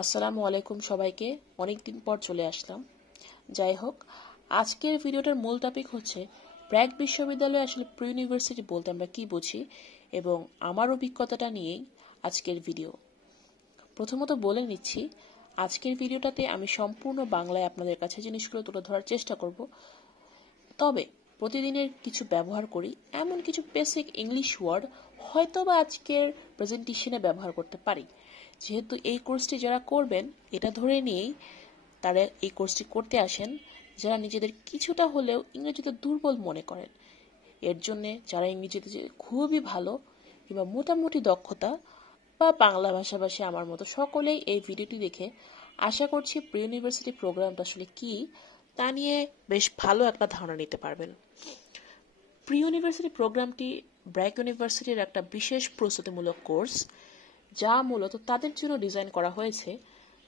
আসসালামু আলাইকুম সবাইকে। অনেকদিন পর চলে আসলাম। যাই হোক, আজকের ভিডিওটার মূল টপিক হচ্ছে ব্র্যাক বিশ্ববিদ্যালয়ে আসলে প্রি ইউনিভার্সিটি বলতে আমরা কি বুঝি এবং আমার অভিজ্ঞতাটা নিয়েই আজকের ভিডিও। প্রথমত বলে নিচ্ছি, আজকের ভিডিওটাতে আমি সম্পূর্ণ বাংলায় আপনাদের কাছে জিনিসগুলো তুলে ধরার চেষ্টা করব। তবে প্রতিদিনের কিছু ব্যবহার করি এমন কিছু বেসিক ইংলিশ ওয়ার্ড হয়তো বা আজকের প্রেজেন্টেশনে ব্যবহার করতে পারি। যেহেতু এই কোর্সটি যারা করবেন এটা ধরে নিয়েই তারা এই কোর্সটি করতে আসেন যারা নিজেদের কিছুটা হলেও ইংরেজিতে দুর্বল মনে করেন। এর জন্যে যারা ইংরেজিতে খুবই ভালো কিংবা মোটামুটি দক্ষতা বা বাংলা ভাষাভাষী আমার মতো সকলেই এই ভিডিওটি দেখে আশা করছি প্রি ইউনিভার্সিটি প্রোগ্রামটা আসলে কি তা নিয়ে বেশ ভালো একটা ধারণা নিতে পারবেন। প্রি ইউনিভার্সিটি প্রোগ্রামটি ব্র্যাক ইউনিভার্সিটির একটা বিশেষ প্রস্তুতিমূলক কোর্স, যা মূলত তাদের জন্য ডিজাইন করা হয়েছে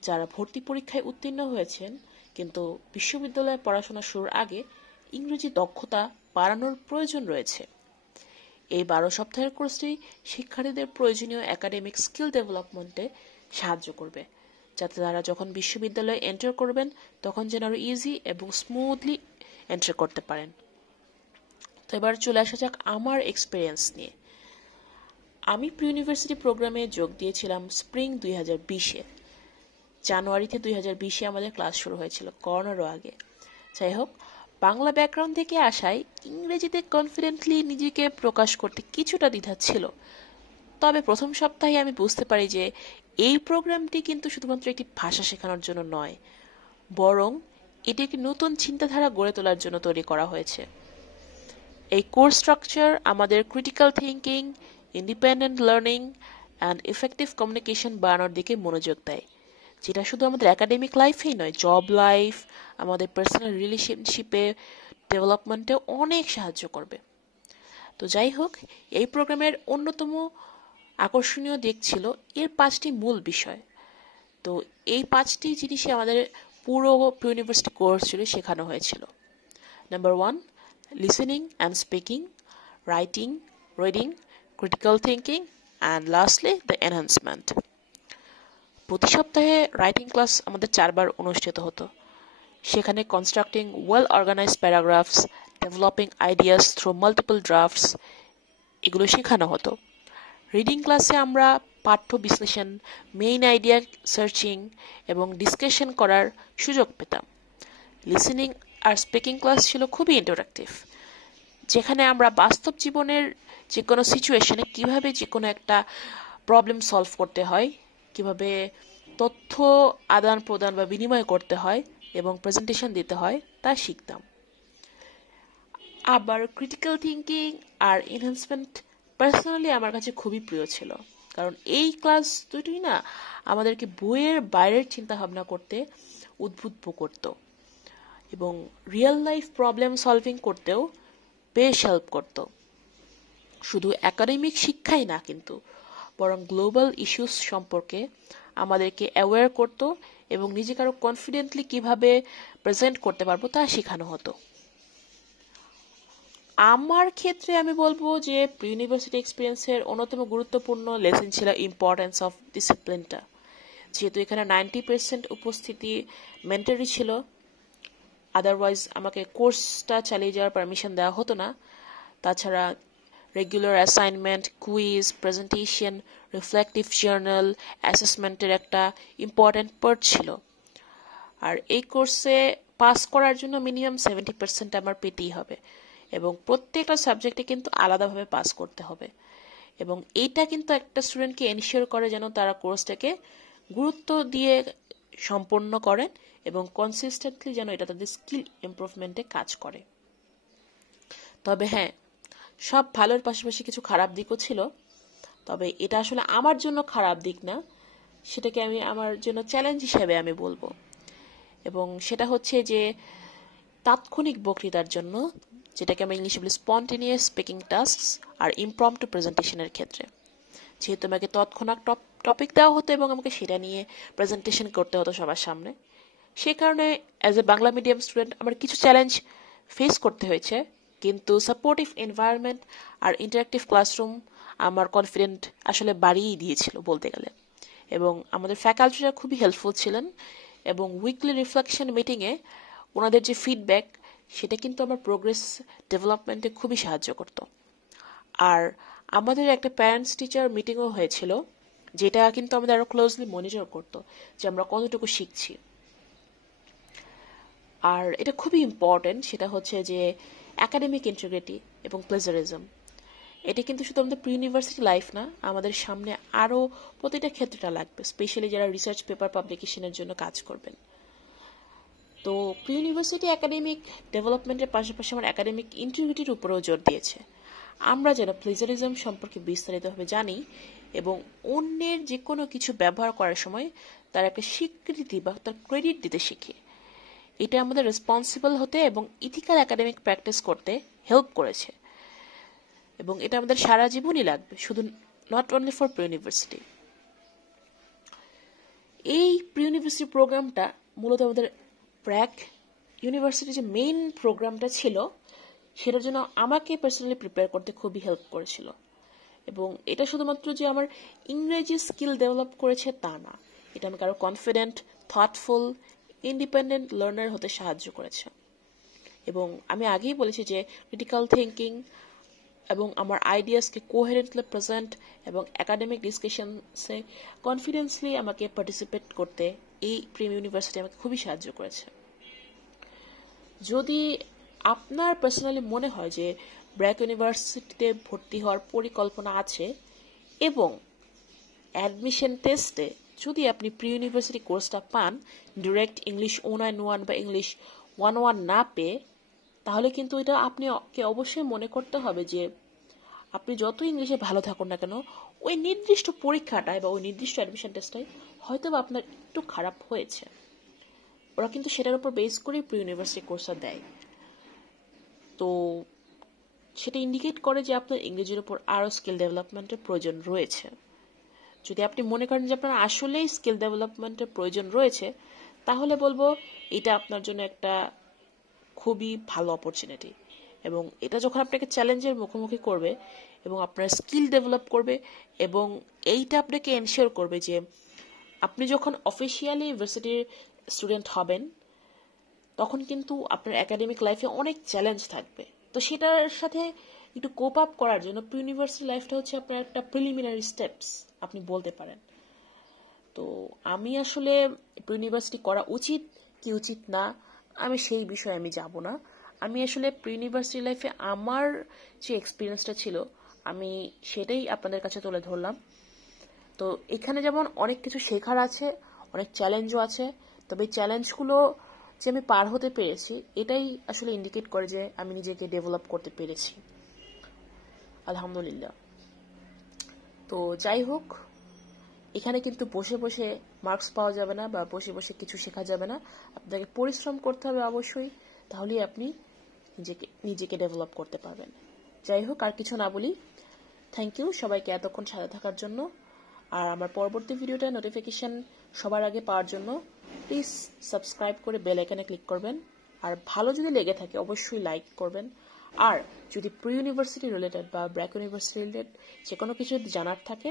যারা ভর্তি পরীক্ষায় উত্তীর্ণ হয়েছেন কিন্তু বিশ্ববিদ্যালয়ে পড়াশোনা শুরুর আগে ইংরেজি দক্ষতা বাড়ানোর প্রয়োজন রয়েছে। এই 12 সপ্তাহের কোর্সটি শিক্ষার্থীদের প্রয়োজনীয় একাডেমিক স্কিল ডেভেলপমেন্টে সাহায্য করবে, যাতে তারা যখন বিশ্ববিদ্যালয়ে এন্টার করবেন তখন যেন আরো ইজি এবং স্মুথলি এন্টার করতে পারেন। তো এবার চলে আসা যাক আমার এক্সপিরিয়েন্স নিয়ে। আমি প্রি ইউনিভার্সিটি প্রোগ্রামে যোগ দিয়েছিলাম স্প্রিং 2020-এ। জানুয়ারিতে 2020-এ আমাদের ক্লাস শুরু হয়েছিল, করোনারও আগে। যাই হোক, বাংলা ব্যাকগ্রাউন্ড থেকে আসায় ইংরেজিতে কনফিডেন্টলি নিজেকে প্রকাশ করতে কিছুটা দ্বিধা ছিল। তবে প্রথম সপ্তাহে আমি বুঝতে পারি যে এই প্রোগ্রামটি কিন্তু শুধুমাত্র একটি ভাষা শেখানোর জন্য নয়, বরং এটি একটি নতুন চিন্তাধারা গড়ে তোলার জন্য তৈরি করা হয়েছে। এই কোর্স স্ট্রাকচার আমাদের critical thinking, independent learning and effective communication বাড়ানোর দিকে মনোযোগ দেয়, যেটা শুধু আমাদের একাডেমিক লাইফেই নয়, জব লাইফ, আমাদের পার্সোনাল রিলেশনশিপে ডেভেলপমেন্টে অনেক সাহায্য করবে। তো যাই হোক, এই প্রোগ্রামের অন্যতম আকর্ষণীয় দিক ছিল এর 5টি মূল বিষয়। তো এই 5টি জিনিসই আমাদের পুরো প্রি ইউনিভার্সিটি কোর্স জুড়ে শেখানো হয়েছিল। Number 1, listening and speaking, writing, reading, critical thinking and lastly the enhancement. প্রতি সপ্তাহে রাইটিং ক্লাস আমাদের 4বার অনুষ্ঠিত হতো। সেখানে constructing well organized paragraphs, developing ideas through multiple drafts এগুলো শেখানো হতো। রিডিং ক্লাসে আমরা পাঠ্য বিশ্লেষণ, মেইন আইডিয়া সার্চিং এবং ডিসকাশন করার সুযোগ পেতাম। লিসেনিং আর স্পিকিং ক্লাস ছিল খুবই ইন্টারেক্টিভ, যেখানে আমরা বাস্তব জীবনের যে কোনো সিচুয়েশনে কিভাবে যে কোনো একটা প্রবলেম সলভ করতে হয়, কিভাবে তথ্য আদান প্রদান বা বিনিময় করতে হয় এবং প্রেজেন্টেশন দিতে হয় তা শিখতাম। আবার ক্রিটিক্যাল থিঙ্কিং আর এনহ্যান্সমেন্ট পার্সোনালি আমার কাছে খুবই প্রিয় ছিল, কারণ এই ক্লাস দুটোই না আমাদেরকে বইয়ের বাইরের চিন্তা ভাবনা করতে উদ্বুদ্ধ করত এবং রিয়েল লাইফ প্রবলেম সলভিং করতেও বেশ হেল্প করত। শুধু একাডেমিক শিক্ষাই না কিন্তু, বরং গ্লোবাল ইস্যুস সম্পর্কে আমাদেরকে অ্যাওয়্যার করত এবং নিজেকে আরো কনফিডেন্টলি কিভাবে প্রেজেন্ট করতে পারবো তা শেখানো হতো। আমার ক্ষেত্রে আমি বলবো যে প্রি ইউনিভার্সিটি এক্সপিরিয়েন্সের অন্যতম গুরুত্বপূর্ণ লেসন ছিল ইম্পর্টেন্স অফ ডিসিপ্লিনটা। যেহেতু এখানে 90% উপস্থিতি মেন্টারি ছিল, আদারওয়াইজ আমাকে কোর্সটা চালিয়ে যাওয়ার পারমিশন দেওয়া হতো না। তাছাড়া regular assignment, quiz, presentation, reflective journal, অ্যাসেসমেন্টের একটা ইম্পর্টেন্ট পার্ট ছিল। আর এই কোর্সে পাস করার জন্য মিনিমাম 70% আমার পেতেই হবে এবং প্রত্যেকটা সাবজেক্টে কিন্তু আলাদাভাবে পাস করতে হবে। এবং এইটা কিন্তু একটা স্টুডেন্টকে এনশিওর করে যেন তারা কোর্সটাকে গুরুত্ব দিয়ে সম্পন্ন করেন এবং কনসিস্টেন্টলি যেন এটা তাদের স্কিল ইমপ্রুভমেন্টে কাজ করে। তবে হ্যাঁ, সব ভালোর পাশাপাশি কিছু খারাপ দিকও ছিল। তবে এটা আসলে আমার জন্য খারাপ দিক না, সেটাকে আমি আমার জন্য চ্যালেঞ্জ হিসেবে আমি বলবো। এবং সেটা হচ্ছে যে তাৎক্ষণিক বক্তৃতার জন্য, যেটাকে আমরা ইংলিশে বলি স্পন্টেনিয়াস স্পিকিং টাস্কস আর ইমপ্রম্পটু প্রেজেন্টেশনের ক্ষেত্রে, যেহেতু আমাকে তৎক্ষণাৎ টপিক দেওয়া হতো এবং আমাকে সেটা নিয়ে প্রেজেন্টেশন করতে হতো সবার সামনে, সে কারণে as a Bangla medium student আমার কিছু চ্যালেঞ্জ ফেস করতে হয়েছে। কিন্তু সাপোর্টিভ এনভায়রনমেন্ট আর ইন্টারেক্টিভ ক্লাসরুম আমার কনফিডেন্ট আসলে বাড়িয়েই দিয়েছিল বলতে গেলে। এবং আমাদের ফ্যাকাল্টিরা খুবই হেল্পফুল ছিলেন এবং উইকলি রিফ্লেকশন মিটিংয়ে ওনাদের যে ফিডব্যাক সেটা কিন্তু আমার প্রোগ্রেস ডেভেলপমেন্টে খুবই সাহায্য করত। আর আমাদের একটা প্যারেন্টস টিচার মিটিংও হয়েছিল, যেটা কিন্তু আমাদের আরও ক্লোজলি মনিটর করতো যে আমরা কতটুকু শিখছি। আর এটা খুবই ইম্পর্টেন্ট, সেটা হচ্ছে যে একাডেমিক ইন্টিগ্রিটি এবং প্লেজারিজম। এটা কিন্তু শুধু আমাদের প্রি ইউনিভার্সিটি লাইফ না, আমাদের সামনে আরও প্রতিটা ক্ষেত্রটা লাগবে, স্পেশালি যারা রিসার্চ পেপার পাবলিকেশনের জন্য কাজ করবেন। তো প্রি ইউনিভার্সিটি একাডেমিক ডেভেলপমেন্টের পাশাপাশি আমার একাডেমিক ইন্টিগ্রিটির উপরেও জোর দিয়েছে। আমরা যেন প্লেজারিজম সম্পর্কে বিস্তারিতভাবে জানি এবং অন্যের যে কোনো কিছু ব্যবহার করার সময় তার একটা স্বীকৃতি বা তার ক্রেডিট দিতে শিখি। এটা আমাদের রেসপন্সিবল হতে এবং ইথিক্যাল একাডেমিক প্র্যাকটিস করতে হেল্প করেছে এবং এটা আমাদের সারা জীবনই লাগবে, শুধু not only for pre university. এই প্রি ইউনিভার্সিটি প্রোগ্রামটা মূলত আমাদের ব্র্যাক ইউনিভার্সিটির যে মেইন প্রোগ্রামটা ছিল সেটার জন্য আমাকে পার্সোনালি প্রিপেয়ার করতে খুবই হেল্প করেছিল। এবং এটা শুধুমাত্র যে আমার ইংরেজি স্কিল ডেভেলপ করেছে তা না, এটা আমাকে আরও কনফিডেন্ট, থটফুল, ইন্ডিপেন্ডেন্ট লার্নার হতে সাহায্য করেছে। এবং আমি আগেই বলেছি যে ক্রিটিক্যাল থিঙ্কিং এবং আমার আইডিয়াসকে কোহেরেন্টলি প্রেজেন্ট এবং একাডেমিক ডিসকাশনসে কনফিডেন্সলি আমাকে পার্টিসিপেট করতে এই প্রি ইউনিভার্সিটি আমাকে খুবই সাহায্য করেছে। যদি আপনার পার্সোনালি মনে হয় যে ব্র্যাক ইউনিভার্সিটিতে ভর্তি হওয়ার পরিকল্পনা আছে এবং অ্যাডমিশন টেস্টে যদি আপনি প্রি ইউনিভার্সিটি কোর্সটা পান ডিরেক্ট ইংলিশ 091 বা ইংলিশ 101 না পেয়ে, তাহলে কিন্তু এটা আপনাকে অবশ্যই মনে করতে হবে যে আপনি যত ইংলিশে ভালো থাকুন না কেন ওই নির্দিষ্ট পরীক্ষাটায় বা ওই নির্দিষ্ট অ্যাডমিশন টেস্টটাই হয়তো বা আপনার একটু খারাপ হয়েছে। ওরা কিন্তু সেটার উপর বেস করেই প্রি ইউনিভার্সিটি কোর্সটা দেয়। তো সেটা ইন্ডিকেট করে যে আপনার ইংরেজির উপর আরও স্কিল ডেভেলপমেন্টের প্রয়োজন রয়েছে। যদি আপনি মনে করেন যে আপনার আসলেই স্কিল ডেভেলপমেন্টের প্রয়োজন রয়েছে, তাহলে বলবো এটা আপনার জন্য একটা খুবই ভালো অপরচুনিটি। এবং এটা যখন আপনাকে চ্যালেঞ্জের মুখোমুখি করবে এবং আপনার স্কিল ডেভেলপ করবে এবং এইটা আপনাকে এনশিওর করবে যে আপনি যখন অফিসিয়ালি ইউনিভার্সিটির স্টুডেন্ট হবেন তখন কিন্তু আপনার একাডেমিক লাইফে অনেক চ্যালেঞ্জ থাকবে। তো সেটার সাথে একটু কোপ আপ করার জন্য প্রি ইউনিভার্সিটি লাইফটা হচ্ছে আপনার একটা প্রিলিমিনারি স্টেপস আপনি বলতে পারেন। তো আমি আসলে প্রি ইউনিভার্সিটি করা উচিত কি উচিত না আমি সেই বিষয়ে আমি যাব না। আমি আসলে প্রি ইউনিভার্সিটি লাইফে আমার যে এক্সপিরিয়েন্সটা ছিল আমি সেটাই আপনাদের কাছে তুলে ধরলাম। তো এখানে যেমন অনেক কিছু শেখার আছে, অনেক চ্যালেঞ্জও আছে, তবে এই চ্যালেঞ্জগুলো যে আমি পার হতে পেরেছি এটাই আসলে ইন্ডিকেট করে যে আমি নিজেকে ডেভেলপ করতে পেরেছি, আলহামদুলিল্লাহ। তো যাই হোক, এখানে কিন্তু বসে বসে মার্কস পাওয়া যাবে না বা বসে বসে কিছু শেখা যাবে না, আপনাকে পরিশ্রম করতে হবে অবশ্যই, তাহলেই আপনি নিজেকে ডেভেলপ করতে পারবেন। যাই হোক, আর কিছু না বলি, থ্যাংক ইউ সবাইকে এতক্ষণ সাথে থাকার জন্য। আর আমার পরবর্তী ভিডিওটা নোটিফিকেশন সবার আগে পাওয়ার জন্য প্লিজ সাবস্ক্রাইব করে বেল আইকনে ক্লিক করবেন। আর ভালো যদি লেগে থাকে অবশ্যই লাইক করবেন। আর যদি প্রি ইউনিভার্সিটি রিলেটেড বা ব্র্যাক ইউনিভার্সিটি রিলেটেড যে কোনো কিছু জানার থাকে